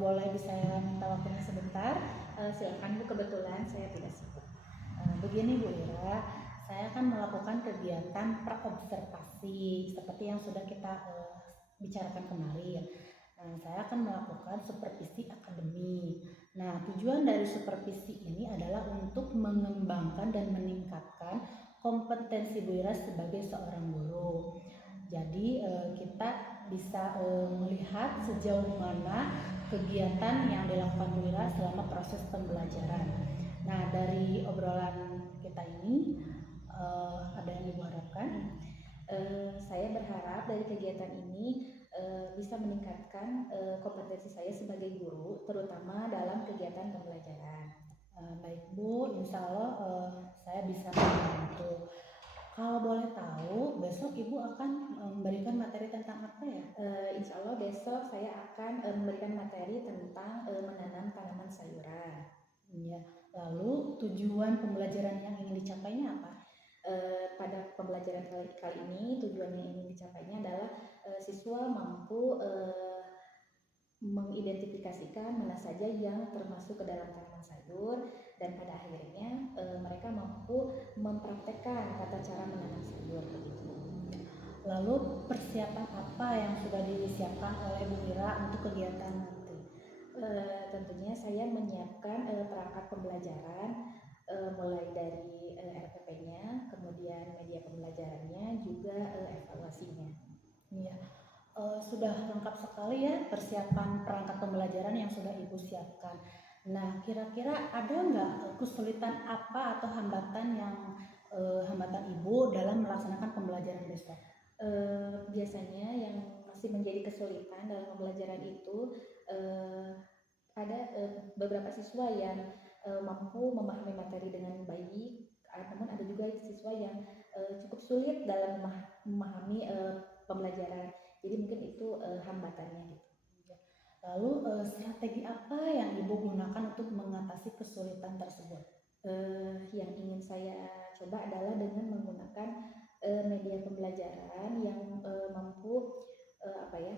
boleh bisa minta waktunya sebentar? Silakan Bu, kebetulan saya tidak sibuk. Begini Bu Ira, saya akan melakukan kegiatan praobservasi seperti yang sudah kita bicarakan kemarin. Saya akan melakukan supervisi akademik. Nah, tujuan dari supervisi ini adalah untuk mengembangkan dan meningkatkan kompetensi Bu Ira sebagai seorang guru. Jadi kita bisa melihat sejauh mana kegiatan yang dilakukan Bu Ira selama proses pembelajaran. Nah, dari obrolan kita ini ada yang Ibu harapkan? Saya berharap dari kegiatan ini bisa meningkatkan kompetensi saya sebagai guru, terutama dalam kegiatan pembelajaran. Baik Bu, insya Allah saya bisa membantu. Kalau boleh tahu, besok Ibu akan memberikan materi tentang apa ya? Insya Allah besok saya akan memberikan materi tentang menanam tanaman sayuran. Ya. Lalu tujuan pembelajaran yang ingin dicapainya apa? Pada pembelajaran kali ini tujuan yang ingin dicapainya adalah siswa mampu mengidentifikasikan mana saja yang termasuk ke dalam tanaman sayur, dan pada akhirnya mereka mampu mempraktekkan tata cara menanam sayur begitu. Lalu persiapan apa yang sudah disiapkan oleh Bu Ira untuk kegiatan nanti? Tentunya saya menyiapkan perangkat pembelajaran mulai dari RPP-nya, kemudian media pembelajarannya, juga evaluasinya. Iya. Sudah lengkap sekali ya persiapan perangkat pembelajaran yang sudah Ibu siapkan. Nah, kira-kira ada nggak kesulitan apa atau hambatan Ibu dalam melaksanakan pembelajaran besok? Biasanya yang masih menjadi kesulitan dalam pembelajaran itu ada beberapa siswa yang mampu memahami materi dengan baik, namun ada juga siswa yang cukup sulit dalam memahami pembelajaran. Jadi mungkin itu hambatannya gitu. Lalu strategi apa yang Ibu gunakan untuk mengatasi kesulitan tersebut? Yang ingin saya coba adalah dengan menggunakan media pembelajaran yang mampu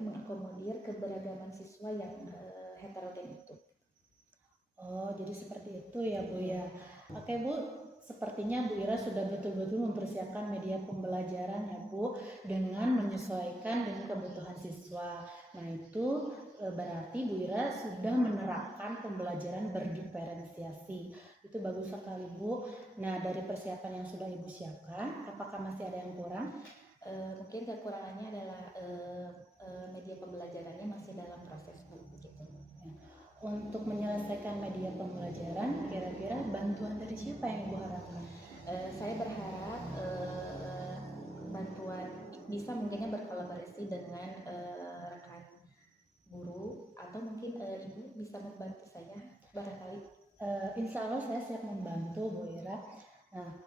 mengakomodir keberagaman siswa yang heterogen itu. Oh, jadi seperti itu ya Bu ya. Oke Bu, sepertinya Bu Ira sudah betul-betul mempersiapkan media pembelajaran ya Bu, dengan menyesuaikan dengan kebutuhan siswa. Nah itu berarti Bu Ira sudah menerapkan pembelajaran berdiferensiasi. Itu bagus sekali Bu. Nah dari persiapan yang sudah Ibu siapkan, apakah masih ada yang kurang? Mungkin kekurangannya adalah media pembelajarannya masih dalam proses Bu, gitu. Untuk menyelesaikan media pembelajaran, kira-kira bantuan dari siapa yang Ibu harapkan? Saya berharap bantuan bisa mungkinnya berkolaborasi dengan rekan guru, atau mungkin Ibu bisa membantu saya barangkali. Insya Allah saya siap membantu Bu Ira. Nah,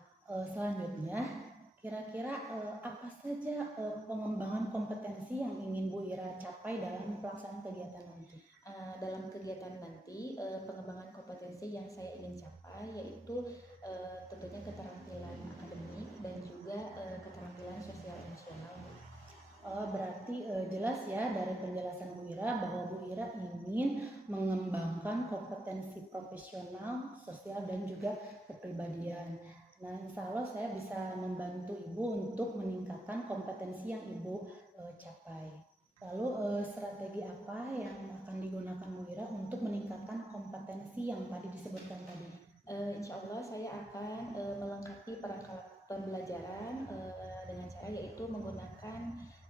selanjutnya kira-kira apa saja pengembangan kompetensi yang ingin Bu Ira capai dalam pelaksanaan kegiatan nanti? Dalam kegiatan nanti pengembangan kompetensi yang saya ingin capai yaitu tentunya keterampilan akademik dan juga keterampilan sosial emosional. Berarti jelas ya dari penjelasan Bu Ira bahwa Bu Ira ingin mengembangkan kompetensi profesional, sosial dan juga kepribadian. Nah, insya Allah saya bisa membantu Ibu untuk meningkatkan kompetensi yang Ibu capai. Lalu strategi apa yang akan digunakan Bu Ira untuk meningkatkan kompetensi yang tadi disebutkan tadi? Insya Allah saya akan melengkapi perangkat pembelajaran dengan cara yaitu menggunakan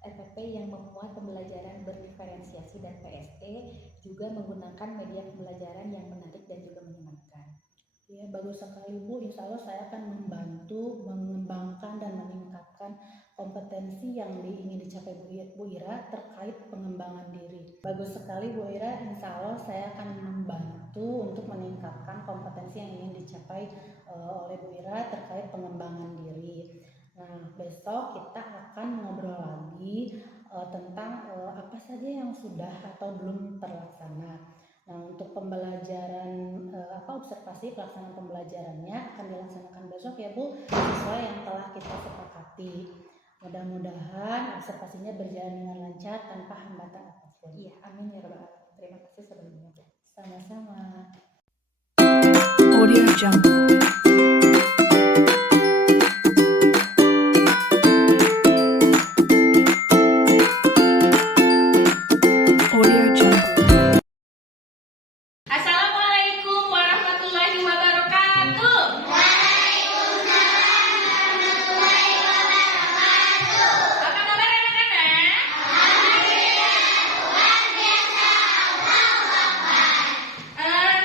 RPP yang memuat pembelajaran berdiferensiasi dan PST, juga menggunakan media pembelajaran yang menarik dan juga menyenangkan. Ya, bagus sekali Bu. Insya Allah saya akan membantu mengembangkan dan meningkatkan kompetensi yang ingin dicapai Bu Ira terkait pengembangan diri. Bagus sekali Bu Ira. Insya Allah saya akan membantu untuk meningkatkan kompetensi yang ingin dicapai oleh Bu Ira terkait pengembangan diri. Nah, besok kita akan ngobrol lagi tentang apa saja yang sudah atau belum terlaksana. Nah, untuk pembelajaran observasi pelaksanaan pembelajarannya akan dilaksanakan besok ya Bu, sesuai yang telah kita sepakati. Mudah-mudahan observasinya berjalan dengan lancar tanpa hambatan apapun. Iya, amin ya rabbal alamin. Terima kasih sebelumnya Bu. Sama-sama. Audio Jungle. Audio Jungle. Assalamualaikum warahmatullahi wabarakatuh. Apa kabar anak-anak?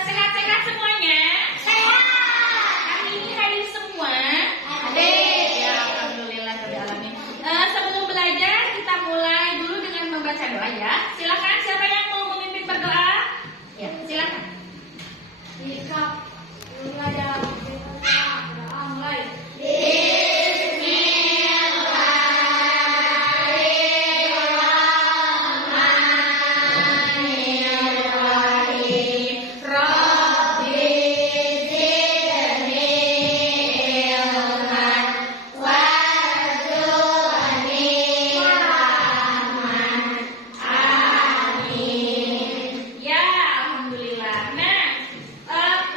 Sehat-sehat semuanya? Sehat. Hari ini hadir semua? Hadir. Ya, alhamdulillah rabbil alamin. Sebelum belajar kita mulai dulu dengan membaca doa ya. Silakan siapa yang mau memimpin berdoa? Ya, silakan. Mulai. Ya, alhamdulillah. Nah,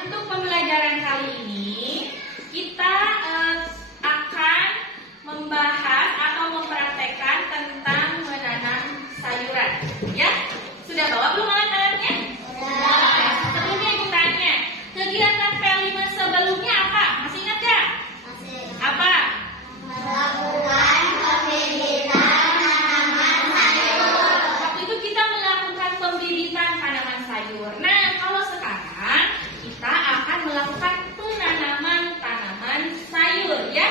untuk pembelajaran kali ini kita akan membahas atau mempraktekkan tentang menanam sayuran. Ya, sudah bawa belum alat-alatnya? Sudah. Sebelumnya ibu tanya, kegiatan P5 sebelumnya apa? Masih ingat gak? Masih. Apa? Waktu itu kita melakukan pembibitan tanaman sayur. Nah, kalau sekarang kita akan melakukan penanaman tanaman sayur ya.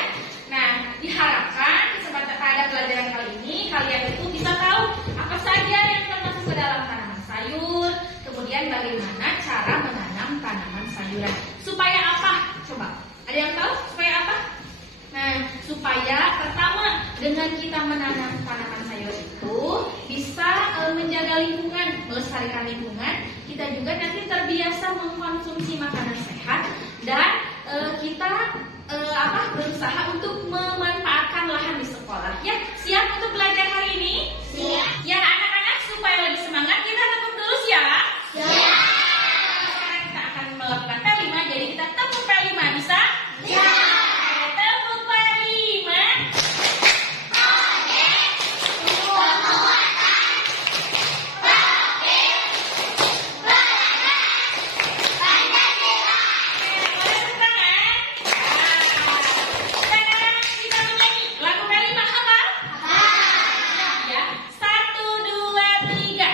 Nah, diharapkan kesempatan pada pelajaran kali ini kalian itu bisa tahu apa saja yang termasuk ke dalam tanaman sayur, kemudian bagaimana cara menanam tanaman sayuran. Supaya apa? Coba. Ada yang tahu supaya apa? Nah, supaya pertama dengan kita menanam tanaman sayur itu bisa menjaga lingkungan, melestarikan lingkungan, kita juga nanti terbiasa mengkonsumsi makanan sehat dan kita berusaha untuk memanfaatkan lahan di sekolah. Ya, siap untuk belajar hari ini? Siap. Ya, anak-anak supaya lebih semangat kita tepuk dulu ya. Siap. Sekarang kita akan melakukan P5, jadi kita tepuk P5 bisa? Siap. Tepuk P5. Boleh semangat? Sekarang kita menyanyi lagu P5 apa? Ya, 1, 2, 3.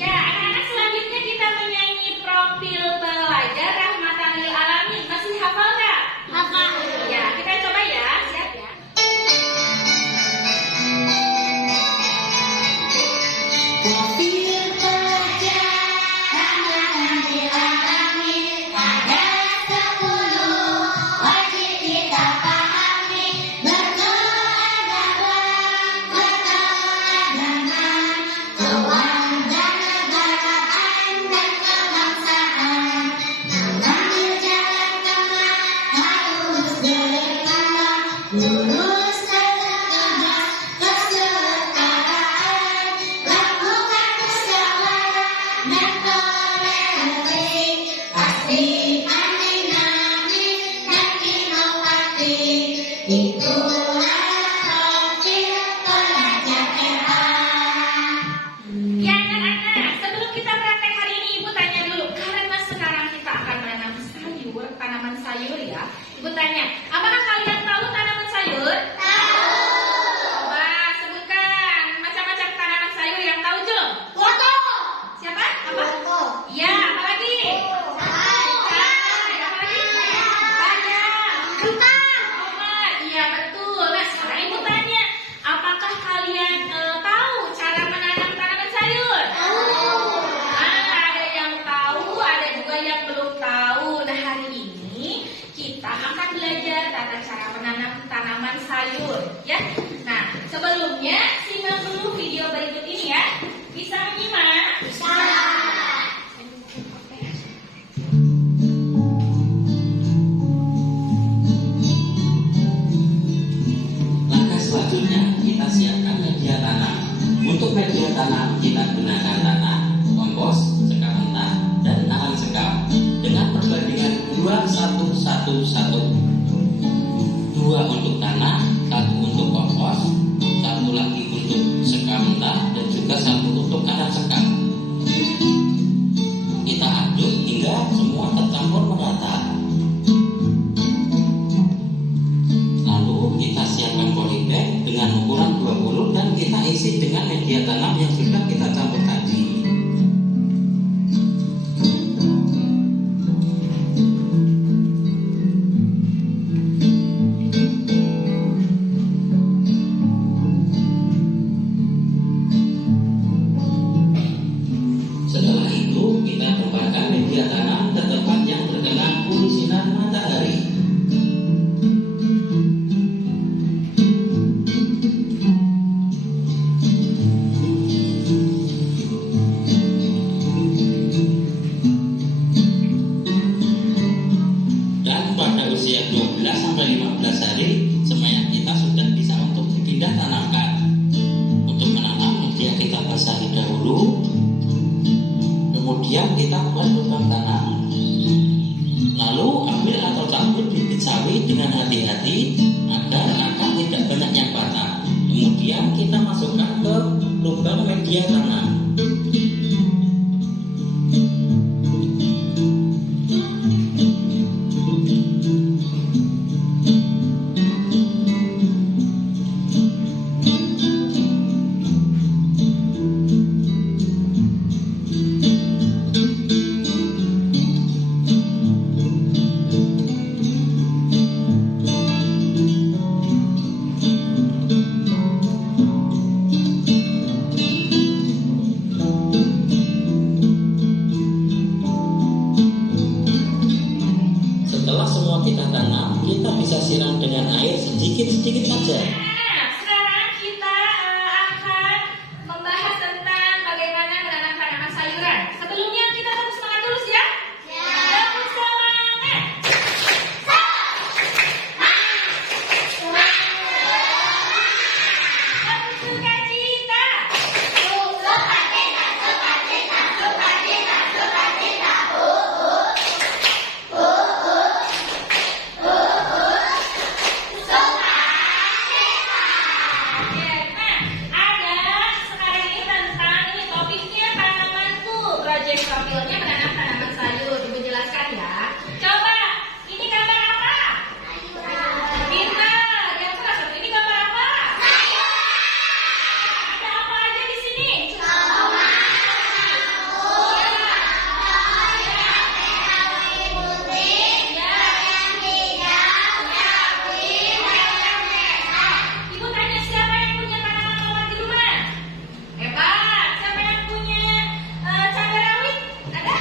Ya, anak-anak selanjutnya kita menyanyi profil pelajar Rahmatan lil Alamin. Masih hafal nggak? Hafal. Ya, kita coba ya. Siap ya. Profil pelajar Rahmatan lil Alamin ada 10 wajib kita pahami. Berkeadaban, keteladanan, kewarganegaraan dan kebangsaan. Mengambil jalan tengah harus berimbang, lurus dan tegas kesetaraan, lakukan musyawarah dan toleransi, pastikan dinamis dan inovatif. Itulah profil pelajar RA. Ya anak-anak, sebelum kita praktek hari ini Ibu tanya dulu. Karena sekarang kita akan menanam sayur, tanaman sayur ya. Ibu tanya, apakah kalian tahu tanaman sayur? Tahu. Coba sebutkan macam-macam tanaman sayur yang tahu belum? Siapa? Apa? Iya, apa lagi? Apa lagi? Bayam. Tomat. Iya, betul. Nah, sekarang Ibu tanya, apakah kalian tahu cara menanam tanaman sayur? Ada yang tahu, ada juga yang belum tahu. Nah, hari ini kita akan belajar tata cara menanam tanaman sayur, ya. Nah, Sebelumnya, simak dulu video berikut ini ya. Bisa menyimak? Bisa. Langkah selanjutnya kita siapkan media tanam. Untuk media tanam kita gunakan tanah, kompos, sekam mentah, dan lahan sekam dengan perbandingan 2:1:1:1. 2 untuk tanah, 1 untuk kompos, 1 lagi untuk sekam mentah, dan juga 1 untuk lahan sekam. Kita aduk hingga semua tercampur merata. Lalu kita siapkan polybag dengan ukuran 20 dan kita isi dengan media tanam yang sudah kita campur tadi. Setelah itu kita tempatkan media tanam ke tempat yang terkena UV sinar matahari. Dan pada usia 12-15 hari, semayang kita sudah bisa untuk dipindah tanamkan. Untuk menanam, media kita basahi dahulu, kemudian kita buat lubang tanam. Lalu ambil atau campur bibit sawi dengan hati-hati agar akar tidak banyak yang patah. Kemudian kita masukkan ke lubang media tanam. Setelah semua kita tanam, kita bisa siram dengan air sedikit-sedikit saja. Nah, sekarang kita akan membahas tentang bagaimana menanam tanaman sayuran. Sebelumnya kita harus semangat dulu ya. Tepuk semangat. Tepuk sukacita. Nah, ada sekarang ini tentang ini topiknya tanamanku. Proyek profilnya menanam tanaman sayur. Ibu jelaskan ya. Coba, ini gambar apa? Pintar. Yang keras, ini gambar apa? Ada apa aja di sini? Ibu tanya siapa yang punya tanaman mawar di rumah? Hebat. Siapa yang punya cabai rawit? Ada?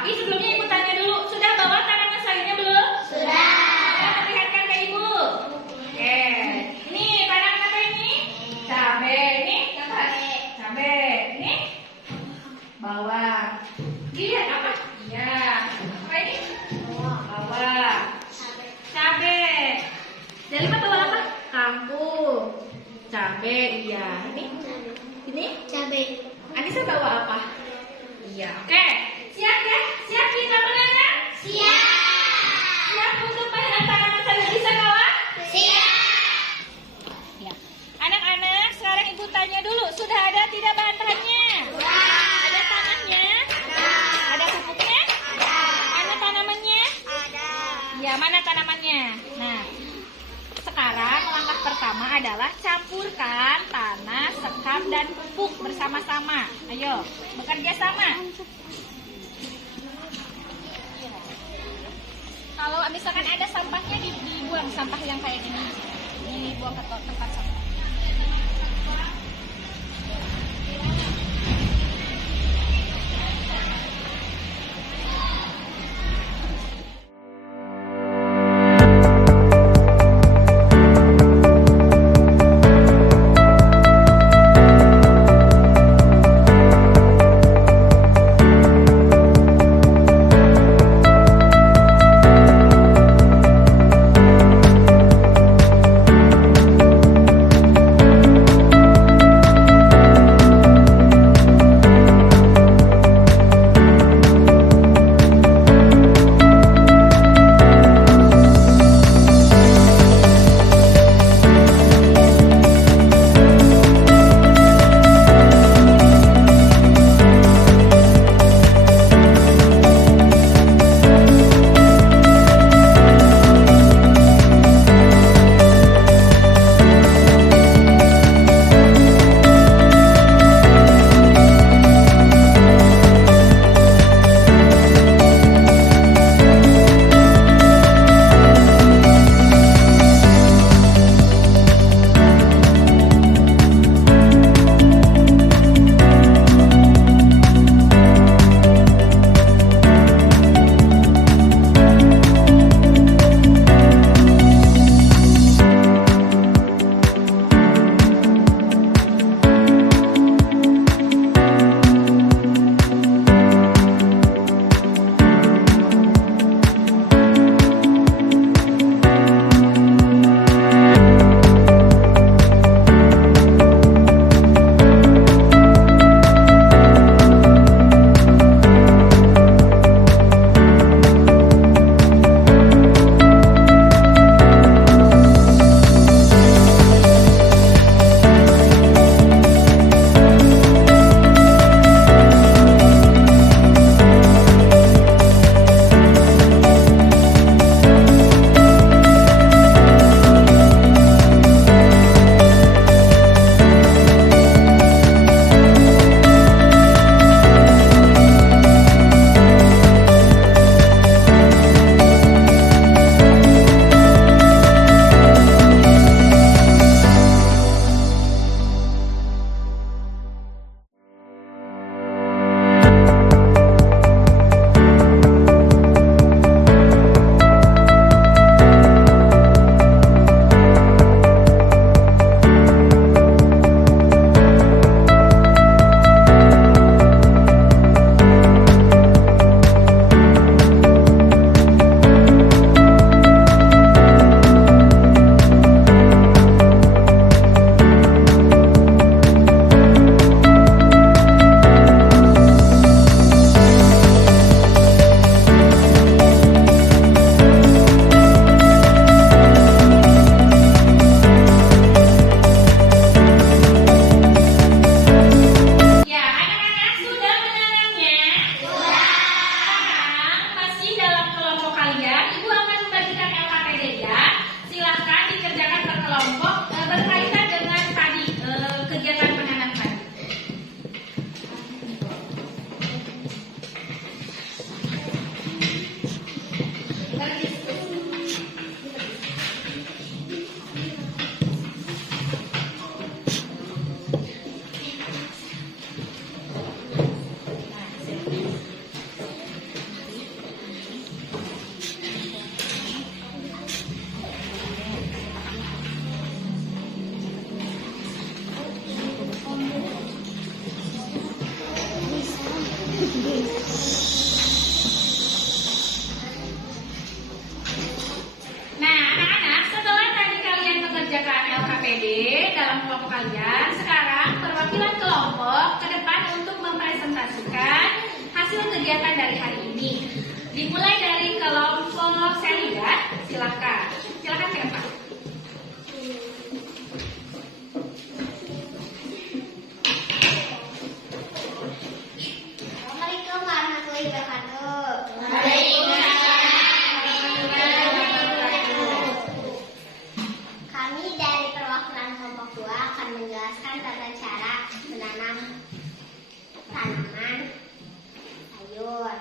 Tapi sebelumnya Ibu tanya dulu, sudah bawa tanaman sayurnya belum? Sudah. Perlihatkan ke Ibu. Oke. Ini tanaman apa ini? Cabai. Ini apa? Cabai. Ini bawang. Lihat apa? Iya. Apa ini? Bawang. Cabai. Delima bawa apa? Kangkung. Cabai. Iya. Ini? Cabai. Anissa bawa apa? Iya. Oke. Siap ya? Siap kita menanam? Siap. Siap untuk menanam tanaman sayur bisa kawan? Siap. Ya. Anak-anak, sekarang Ibu tanya dulu, sudah ada tidak bahan-bahannya? Ada tanahnya? Ada pupuknya? Mana tanamannya? Ya, mana tanamannya? Nah, sekarang langkah pertama adalah campurkan tanah, sekam, dan pupuk bersama-sama. Ayo, bekerja sama. Kalau misalkan ada sampahnya dibuang, sampah yang kayak gini dibuang ke tempat sampah. dalam kelompok kalian. Sekarang perwakilan kelompok ke depan untuk mempresentasikan hasil kegiatan dari hari ini. Dimulai dari kelompok Selida, silakan. Silakan ke depan. Assalamualaikum warahmatullahi wabarakatuh. Kami dari perwakilan kelompok 2 akan menjelaskan tata cara menanam tanaman sayur.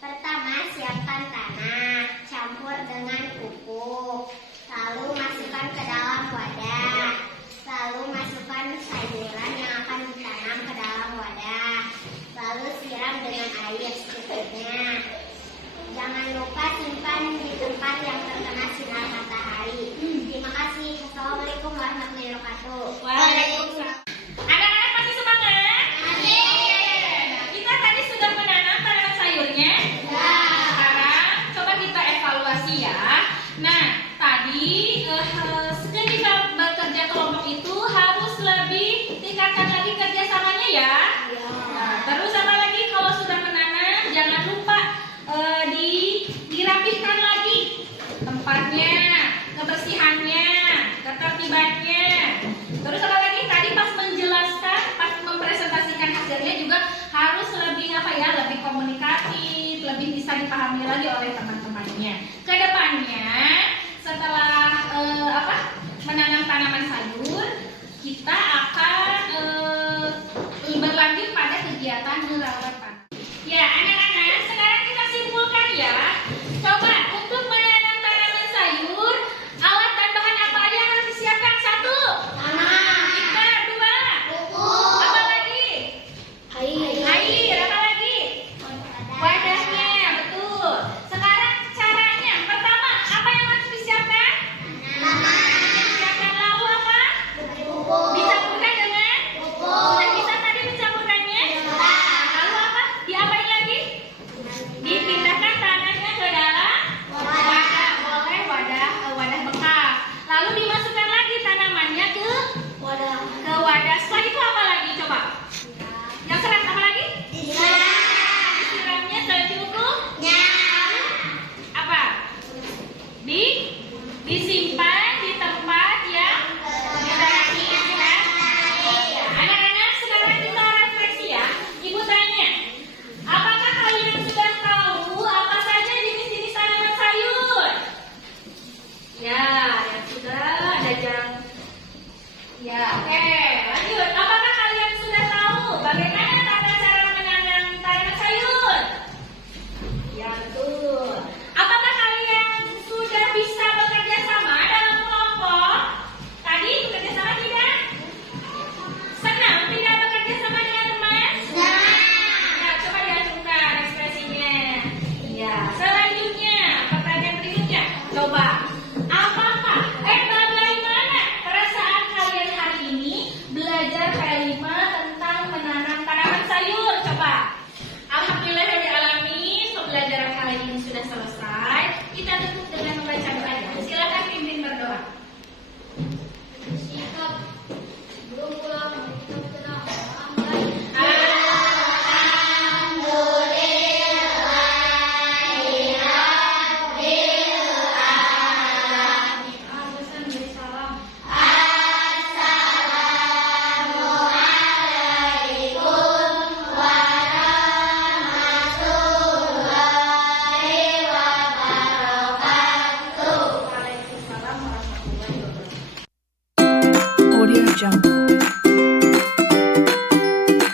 Pertama, siapkan tanah, campur dengan pupuk, lalu masukkan ke dalam wadah. Lalu masukkan sayuran yang akan ditanam ke dalam wadah. Lalu siram dengan air secukupnya. Jangan lupa simpan di tempat yang terkena sinar matahari. Terima kasih. Assalamualaikum warahmatullahi wabarakatuh. Waalaikumsalam. Anak-anak masih semangat? Kita tadi sudah menanam tanaman sayurnya? Sekarang coba kita evaluasi ya. Nah, tadi ketika bekerja kelompok itu harus lebih tingkatkan lagi kerjasamanya ya. Nah, terus apa lagi kalau sudah menanam jangan lupa dirapihkan lagi tempatnya, kebersihannya, ketertibannya. Terus apa lagi tadi pas menjelaskan, pas mempresentasikan hasilnya juga harus lebih lebih komunikatif, lebih bisa dipahami lagi oleh teman-temannya. Kedepannya setelah menanam tanaman sayur, kita akan berlanjut pada kegiatan merawat tanaman. Ya, anak-anak, sekarang kita simpulkan ya. Coba untuk menanam tanaman sayur, alat dan bahan apa aja yang harus disiapkan? 1. Tanah. Kita 2. Pupuk. Apa lagi? Air. Apa lagi? Wadahnya, betul. Sekarang caranya, pertama, apa yang harus disiapkan? Disiapkan lalu apa? Dicampurkan dengan? Sudah bisa tadi mencampurkannya? Lalu apa? Diapain lagi? Dipindahkan tanahnya ke dalam wadah, boleh wadah bekas. Lalu dimasukkan lagi tanamannya ke wadah. Setelah itu apa lagi coba? Yang serat apa lagi? Disiramnya secukupnya. Apa? Disimpan di tempat yang diperhatikan. Anak-anak, sekarang kita refleksi ya. Ibu tanya, apakah kalian sudah tahu apa saja jenis-jenis tanaman sayur? Ya, yang sudah ada yang. Ya, oke. Lanjut. Apakah kalian sudah tahu bagaimana tata cara menanam tanaman sayur? Ya, betul. Apakah kalian sudah bisa bekerja sama dalam kelompok? Tadi bekerja sama tidak? Senang tidak bekerja sama dengan teman? Ya, coba diacungkan ekspresinya. Ya, selanjutnya pertanyaan berikutnya. Coba, bagaimana perasaan kalian hari ini belajar P5 tentang menanam tanaman sayur? Coba. Alhamdulillahirrahmanirrahim, pembelajaran kali ini sudah selesai. Kita tutup dengan membaca doanya. Silakan pimpin berdoa. Audio Jungle.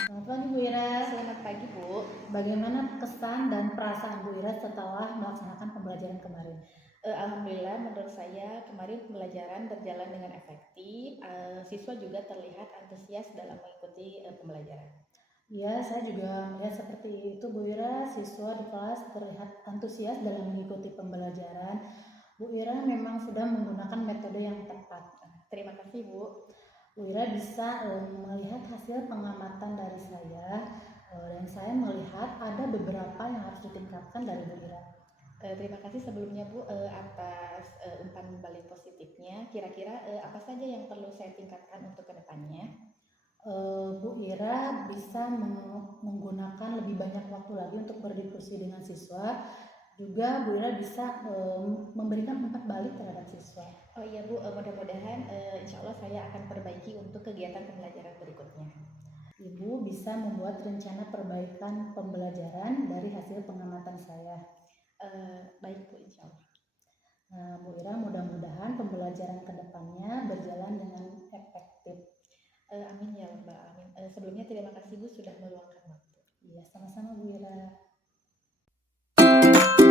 Selamat pagi Bu Ira. Selamat pagi, Bu. Bagaimana kesan dan perasaan Bu Ira setelah melaksanakan pembelajaran kemarin? Alhamdulillah, menurut saya kemarin pembelajaran berjalan dengan efektif. Siswa juga terlihat antusias dalam mengikuti pembelajaran. Ya, saya juga melihat seperti itu Bu Ira. Siswa di kelas terlihat antusias dalam mengikuti pembelajaran. Bu Ira memang sudah menggunakan metode yang tepat. Terima kasih, Bu. Bu Ira bisa melihat hasil pengamatan dari saya dan saya melihat ada beberapa yang harus ditingkatkan dari Bu Ira. Terima kasih sebelumnya Bu atas umpan balik positifnya. Kira-kira apa saja yang perlu saya tingkatkan untuk kedepannya? Bu Ira bisa menggunakan lebih banyak waktu lagi untuk berdiskusi dengan siswa. Juga Bu Ira bisa memberikan umpan balik terhadap siswa. Oh iya Bu, mudah-mudahan insya Allah saya akan perbaiki untuk kegiatan pembelajaran berikutnya. Ibu bisa membuat rencana perbaikan pembelajaran dari hasil pengamatan saya. Baik Bu, insya Allah. Nah, Bu Ira, mudah-mudahan pembelajaran kedepannya berjalan dengan efektif. Amin ya Mbak, amin. Sebelumnya terima kasih Bu sudah meluangkan waktu. Iya, sama-sama Bu Ira.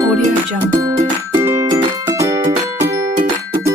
Audio Jungle.